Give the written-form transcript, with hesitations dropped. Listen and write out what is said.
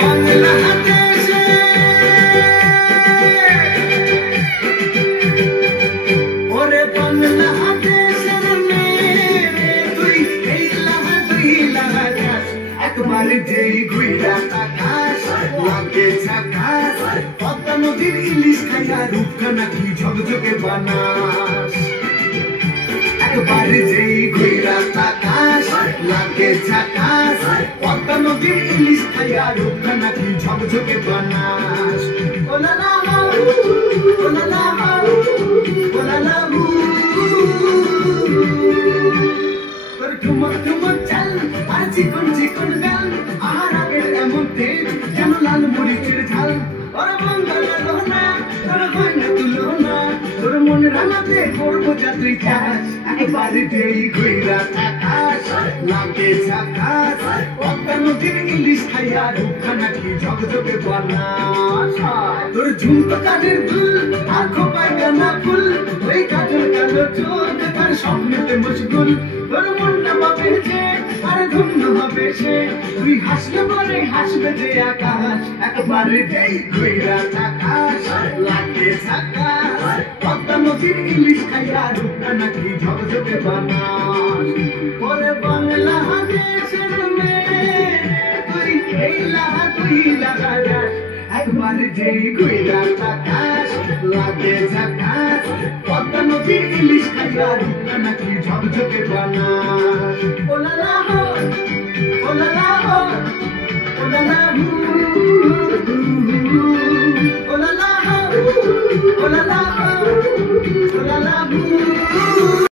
বাংলাদেশে ওরে বাংলাদেশের মেয়ে তুই এই লাহা যাস একবার যেই ঘুইরা তাকাস লাগে ঝাকাস পদ্মা নদীর ইলিশ খাইয়া রূপখানা কি ঝকঝকে বানাস একবার যেই ঘুইরা তাকাস লাগে ঝাকাস পদ্মা নদীর ইলিশ খাইয়া রূপখানা কি ঝকঝকে বানাস ওলালা ওলালা ওলালা তোর ঠুমক ঠুমক চাল আর চিকন চিকন গাল আর আগের এমন তেল যেন লাল মরিচের ঝাল ওর মঙ্গলা লোনা তোর হয় না তুলনা তোর মন রানাতে করবো যা তুই চাস একবার যেই ঘুইরা তাকাস লাগে ঝাকাস পদ্মা নদীর ইলিশ খাইয়া রূপখানা কি ঝকঝকে বানাস তোর ঝুমকো কানের দুল আর খোপায় গানা ফুল ওই কাজল কালো চোখ তার স্বপ্নেতে মশগুল তোর মনটা পাবে যে আর ধন্য হবে সে তুই হাসলে পরে হাসবে যে আকাশ একবার যেই ঘুইরা তাকাস লাগে ঝাকাস পদ্মা নদীর ইলিশ খাইয়া রূপখানা কি ঝকঝকে বানাস ওরে বাংলাদেশের মেয়ে তুই এই লাগা যাস একবার যেই ঘুইরা তাকাস লাগে ঝাকাস পদ্মা নদীর ইলিশ খাইয়া রূপখানা কি ঝকঝকে বানাস ওলালা ওলালা ওলালা ওলালা ওলালা ওলালা